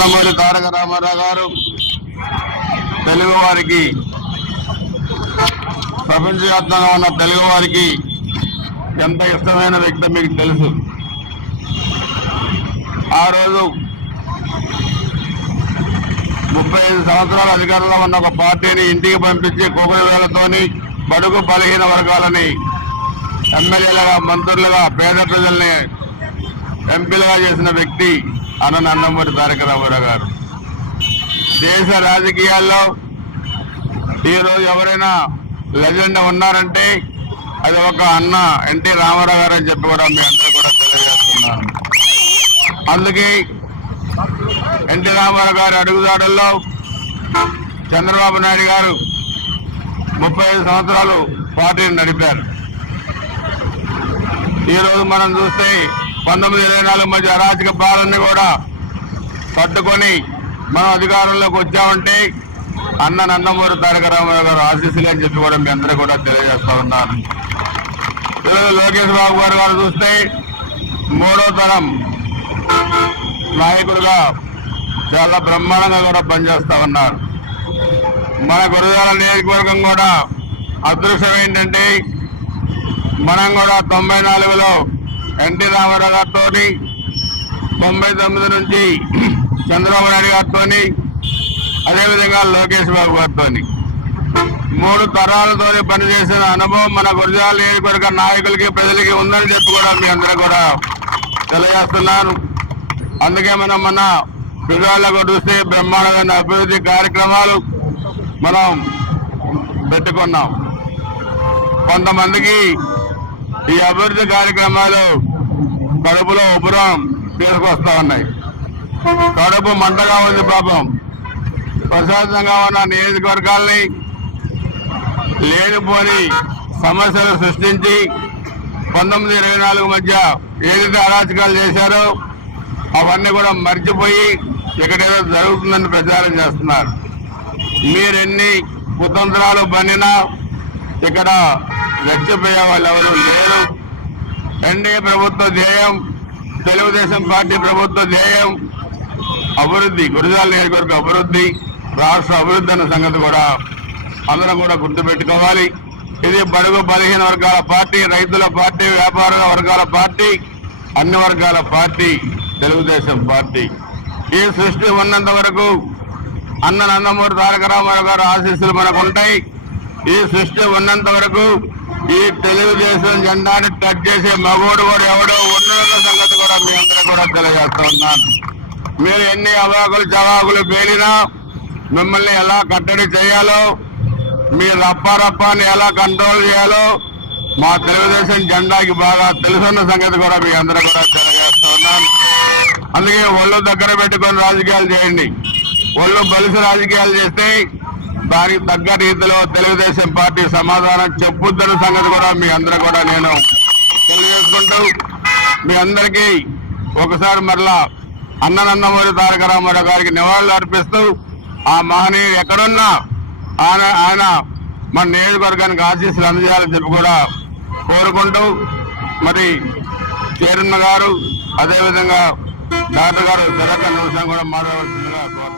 నందమూరి తారక రామారావు గారు తెలుగువారికి ప్రపంచవ్యాప్తంగా ఉన్న తెలుగువారికి ఎంత ఇష్టమైన వ్యక్తి మీకు తెలుసు. ఆ రోజు ముప్పై ఐదు సంవత్సరాల అధికారంలో ఉన్న ఒక పార్టీని ఇంటికి పంపించి కోకుల వేలతోని బడుగు బలహీన వర్గాలని ఎమ్మెల్యేలుగా మంత్రులుగా పేద ప్రజల్ని ఎంపీలుగా చేసిన వ్యక్తి అన్న నందమూరి తారక రామారావు గారు. దేశ రాజకీయాల్లో ఈరోజు ఎవరైనా లెజెండ్ ఉన్నారంటే అది ఒక అన్న ఎన్టీ రామారావు గారు అని చెప్పి కూడా మీ అందరూ కూడా తెలియజేస్తున్నారు. అందుకే ఎన్టీ రామారావు గారి అడుగుదాడుల్లో చంద్రబాబు నాయుడు గారు ముప్పై ఐదు సంవత్సరాలు పార్టీని నడిపారు. ఈరోజు మనం చూస్తే పంతొమ్మిది ఇరవై నాలుగు మధ్య అరాచక పాలనని కూడా పట్టుకొని మనం అధికారంలోకి వచ్చామంటే అన్న నందమూరి తారక రామారావు గారు ఆశీస్సులు అని చెప్పి కూడా మీ అందరూ కూడా తెలియజేస్తా ఉన్నాను. పిల్లలు లోకేష్ బాబు గారు గారు చూస్తే మూడో తరం నాయకుడుగా చాలా బ్రహ్మాండంగా కూడా పనిచేస్తా ఉన్నారు. మన గురుజాల నియోజకవర్గం కూడా అదృష్టం ఏంటంటే మనం కూడా తొంభై నాలుగులో ఎన్టీ రామారావు గారితో తొంభై తొమ్మిది నుంచి చంద్రబాబు నాయుడు గారితో అదేవిధంగా లోకేష్ బాబు గారితో మూడు తరాలతోనే పనిచేసిన అనుభవం మన గురజాల నియోజకవర్గ నాయకులకి ప్రజలకి ఉందని చెప్పి కూడా మీ అందరూ కూడా తెలియజేస్తున్నాను. అందుకే మనం మన పిల్లలకు చూస్తే బ్రహ్మాండమైన అభివృద్ధి కార్యక్రమాలు మనం పెట్టుకున్నాం. కొంతమందికి ఈ అభివృద్ధి కార్యక్రమాలు కడుపులో ఉపురం తీసుకొస్తా ఉన్నాయి. కడుపు మంటగా ఉంది పాపం. ప్రశాంతంగా ఉన్న నియోజకవర్గాల్ని లేనిపోని సమస్యలు సృష్టించి పంతొమ్మిది ఇరవై నాలుగు మధ్య ఏదైతే అరాచకాలు చేశారో అవన్నీ కూడా మర్చిపోయి ఇక్కడేదో జరుగుతుందని ప్రచారం చేస్తున్నారు. మీరెన్ని కుతంత్రాలు పన్నినా ఇక్కడ రెచ్చిపోయే వాళ్ళు ఎవరు లేరు. ఎన్డీఏ ప్రభుత్వ ధ్యేయం తెలుగుదేశం పార్టీ ప్రభుత్వ ధ్యేయం అభివృద్ధి గురజాల నియోజకవర్గ అభివృద్ధి రాష్ట్ర అభివృద్ధి అన్న సంగతి కూడా అందరం కూడా గుర్తుపెట్టుకోవాలి. ఇది బడుగు బలహీన వర్గాల పార్టీ రైతుల పార్టీ వ్యాపార వర్గాల పార్టీ అన్ని వర్గాల పార్టీ తెలుగుదేశం పార్టీ. ఈ సృష్టి ఉన్నంత వరకు అన్న నందమూరి తారక రామారావు గారు ఆశీస్సులు మనకు ఉంటాయి ఈ సృష్టి ఉన్నంత వరకు ఈ తెలుగుదేశం జెండాని టచ్ చేసే మగోడు కూడా ఎవడో ఉన్న సంగతి కూడా మీ అందరూ కూడా తెలియజేస్తూ ఉన్నాను. మీరు ఎన్ని అవాకులు చవాకులు పేలినా మిమ్మల్ని ఎలా కట్టడి చేయాలో మీ రప్పారప్పాన్ని ఎలా కంట్రోల్ చేయాలో మా తెలుగుదేశం జెండాకి బాగా తెలుసున్న సంగతి కూడా మీ అందరూ కూడా తెలియజేస్తూ ఉన్నాను. అందుకే ఒళ్ళు దగ్గర పెట్టుకొని రాజకీయాలు చేయండి. ఒళ్ళు బలిసి రాజకీయాలు చేస్తే దానికి తగ్గ రీతిలో తెలుగుదేశం పార్టీ సమాధానం చెప్పుద్దన్న సంగతి కూడా మీ అందరూ కూడా నేను తెలియజేసుకుంటూ మీ అందరికీ ఒకసారి మరలా అన్న తారక రామారావు గారికి నివాళులు అర్పిస్తూ ఆ మహనీయుడు ఎక్కడున్నా ఆయన ఆయన మన నియోజకవర్గానికి ఆశీస్సులు అందజేయాలని చెప్పి కూడా కోరుకుంటూ మరి చైరన్న గారు అదేవిధంగా డాక్టర్ గారు తెలంగాణ కూడా మాట్లాడవలసిందిగా కోరుతున్నాను.